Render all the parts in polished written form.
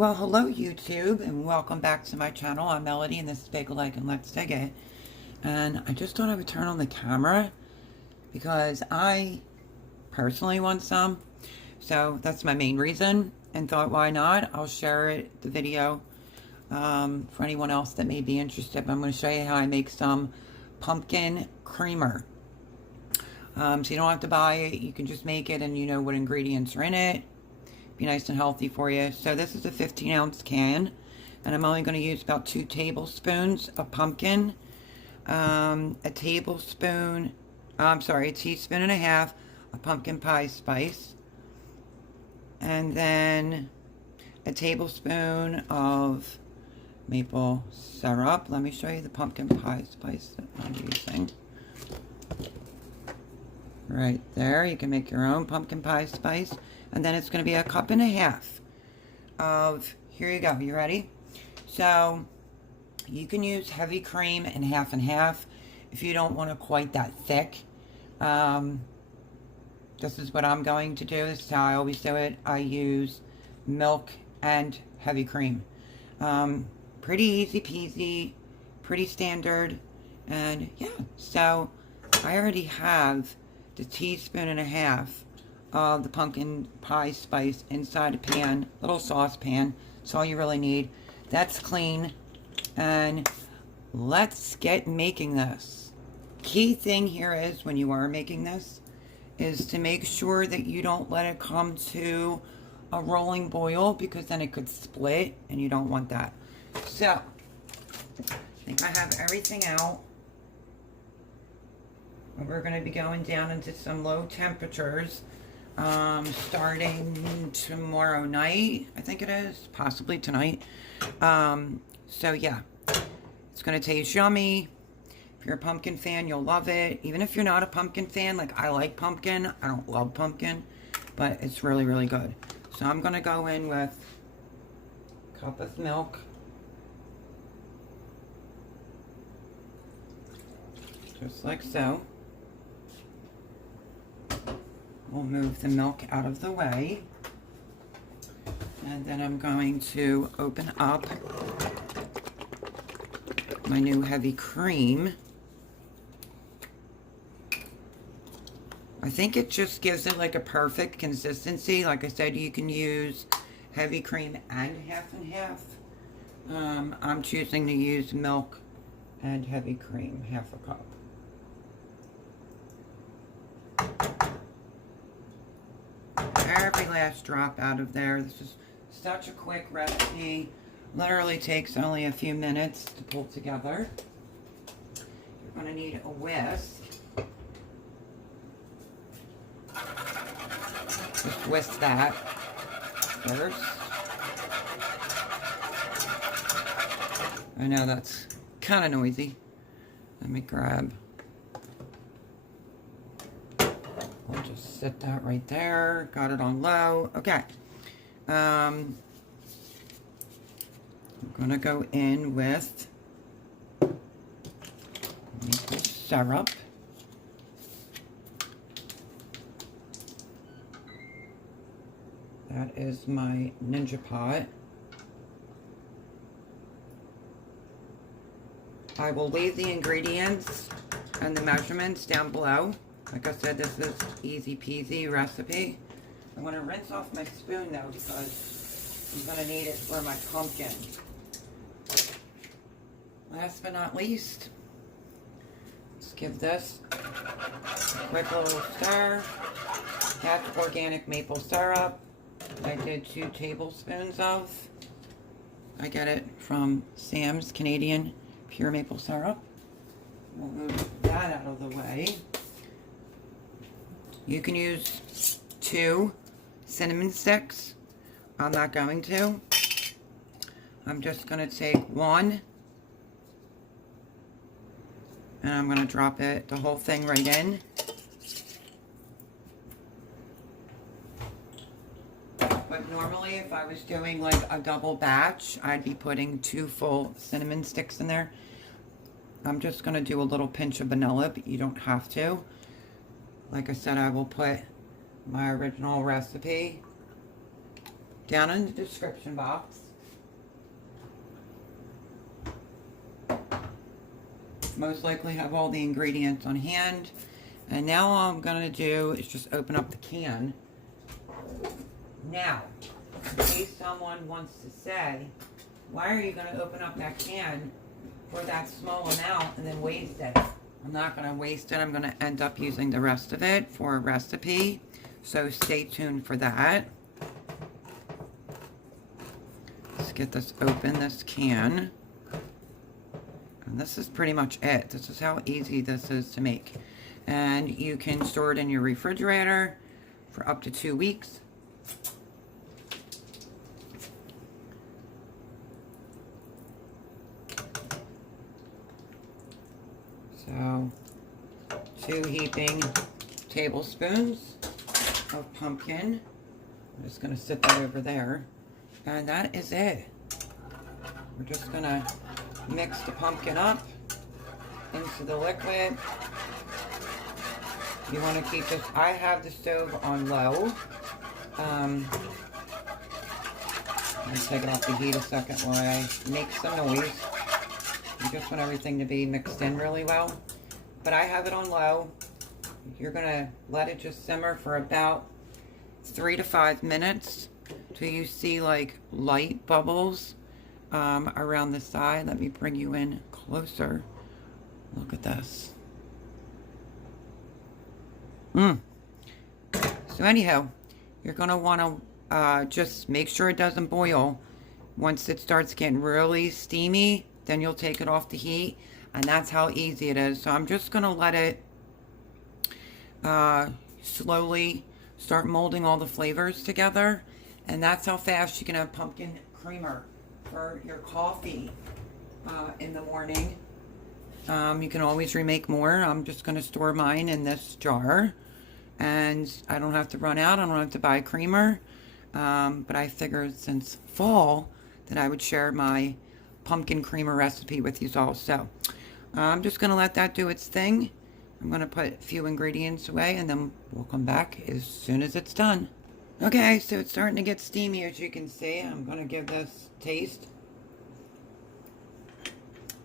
Well, hello YouTube, and welcome back to my channel. I'm Melody, and this is Bake a Like and Let's Dig It. And I just thought I would turn on the camera because I personally want some. So that's my main reason, and thought, why not? I'll share the video for anyone else that may be interested. But I'm going to show you how I make some pumpkin creamer. So you don't have to buy it. You can just make it, and you know what ingredients are in it. Be nice and healthy for you. So this is a 15-ounce can, and I'm only going to use about 2 tablespoons of pumpkin, a teaspoon and a half of pumpkin pie spice, and then a tablespoon of maple syrup. Let me show you the pumpkin pie spice that I'm using. Right there, you can make your own pumpkin pie spice. And then it's going to be a cup and a half of, here you go, you ready? So you can use heavy cream and half if you don't want it quite that thick. This is what I'm going to do. This is how I always do it. I use milk and heavy cream. Pretty easy peasy, pretty standard. And yeah, so I already have the teaspoon and a half of the pumpkin pie spice inside a pan, little saucepan. That's all you really need. That's clean. And let's get making this. Key thing here is, when you are making this, is to make sure that you don't let it come to a rolling boil, because then it could split and you don't want that. So I think I have everything out. And we're going to be going down into some low temperatures starting tomorrow night, I think it is, possibly tonight. So yeah, it's going to taste yummy. If you're a pumpkin fan, you'll love it. Even if you're not a pumpkin fan, like I like pumpkin, I don't love pumpkin, but it's really, really good. So I'm going to go in with a cup of milk. Just like so. We'll move the milk out of the way. And then I'm going to open up my new heavy cream. I think it just gives it like a perfect consistency. Like I said, you can use heavy cream and half. I'm choosing to use milk and heavy cream, half a cup. Every last drop out of there. This is such a quick recipe. Literally takes only a few minutes to pull together. You're going to need a whisk. Just whisk that first. I know that's kind of noisy. Let me grab. We'll just set that right there. Got it on low. Okay. I'm going to go in with maple syrup. That is my Ninja Pot. I will leave the ingredients and the measurements down below. Like I said, this is easy peasy recipe. I'm going to rinse off my spoon though, because I'm going to need it for my pumpkin. Last but not least, let's give this a quick little stir. That's organic maple syrup. I did 2 tablespoons of. I get it from Sam's Canadian pure maple syrup. We'll move that out of the way. You can use 2 cinnamon sticks. I'm not going to. I'm just going to take 1. And I'm going to drop the whole thing right in. But normally, if I was doing like a double batch, I'd be putting 2 full cinnamon sticks in there. I'm just going to do a little pinch of vanilla, but you don't have to. Like I said, I will put my original recipe down in the description box. most likely have all the ingredients on hand. And now all I'm going to do is just open up the can. Now, in case someone wants to say, why are you going to open up that can for that small amount and then waste it? I'm not going to waste it. I'm going to end up using the rest of it for a recipe. So stay tuned for that. Let's get this open, this can. And this is pretty much it. This is how easy this is to make. And you can store it in your refrigerator for up to 2 weeks. So, 2 heaping tablespoons of pumpkin. I'm just going to sit that over there. And that is it. We're just going to mix the pumpkin up into the liquid. You want to keep this, I have the stove on low. I'm going to take it off the heat a second while I make some noise. You just want everything to be mixed in really well. But I have it on low. You're going to let it just simmer for about 3 to 5 minutes till you see like light bubbles around the side. Let me bring you in closer. Look at this. So anyhow, you're going to want to just make sure it doesn't boil. Once it starts getting really steamy, then you'll take it off the heat, and that's how easy it is. So I'm just going to let it slowly start molding all the flavors together, and that's how fast you can have pumpkin creamer for your coffee in the morning. You can always remake more. I'm just going to store mine in this jar, and I don't have to run out. I don't have to buy creamer, but I figured since fall that I would share my pumpkin creamer recipe with you all. So I'm just going to let that do its thing. I'm going to put a few ingredients away, and then we'll come back as soon as it's done. Okay, so it's starting to get steamy, as you can see. I'm going to give this a taste.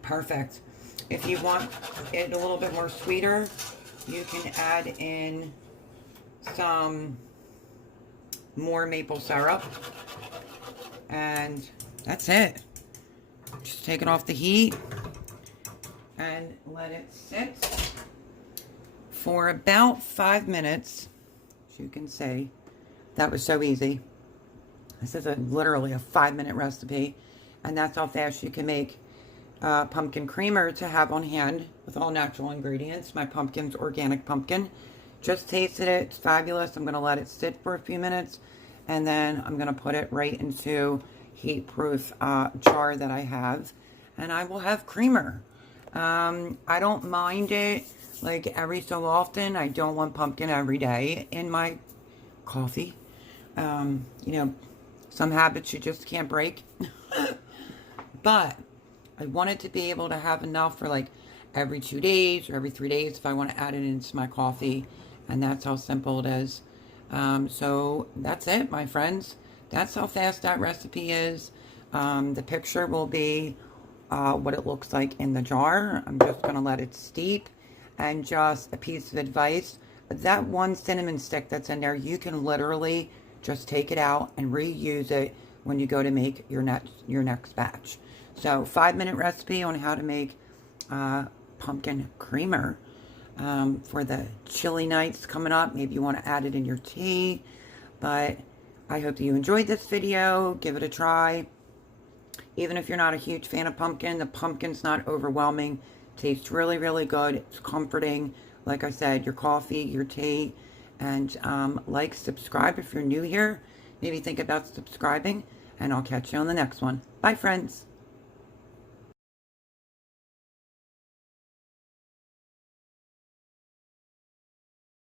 Perfect. If you want it a little bit more sweeter, you can add in some more maple syrup. And that's it. Just take it off the heat and let it sit for about 5 minutes. As you can see, that was so easy. This is literally a 5-minute recipe, and that's how fast you can make pumpkin creamer to have on hand with all natural ingredients. My pumpkin's organic pumpkin. Just tasted it. It's fabulous. I'm going to let it sit for a few minutes, and then I'm going to put it right into heat-proof jar that I have, and I will have creamer. I don't mind it like every so often. I don't want pumpkin every day in my coffee. You know, some habits you just can't break. But I wanted to be able to have enough for like every 2 days or every 3 days if I want to add it into my coffee. And that's how simple it is. So that's it, my friends. That's how fast that recipe is. The picture will be what it looks like in the jar. I'm just going to let it steep. And just a piece of advice, that one cinnamon stick that's in there, you can literally just take it out and reuse it when you go to make your next batch. So 5-minute recipe on how to make pumpkin creamer for the chilly nights coming up. Maybe you want to add it in your tea. But I hope that you enjoyed this video. Give it a try. Even if you're not a huge fan of pumpkin, the pumpkin's not overwhelming. Tastes really, really good. It's comforting. Like I said, your coffee, your tea. And like, subscribe if you're new here. Maybe think about subscribing. And I'll catch you on the next one. Bye, friends.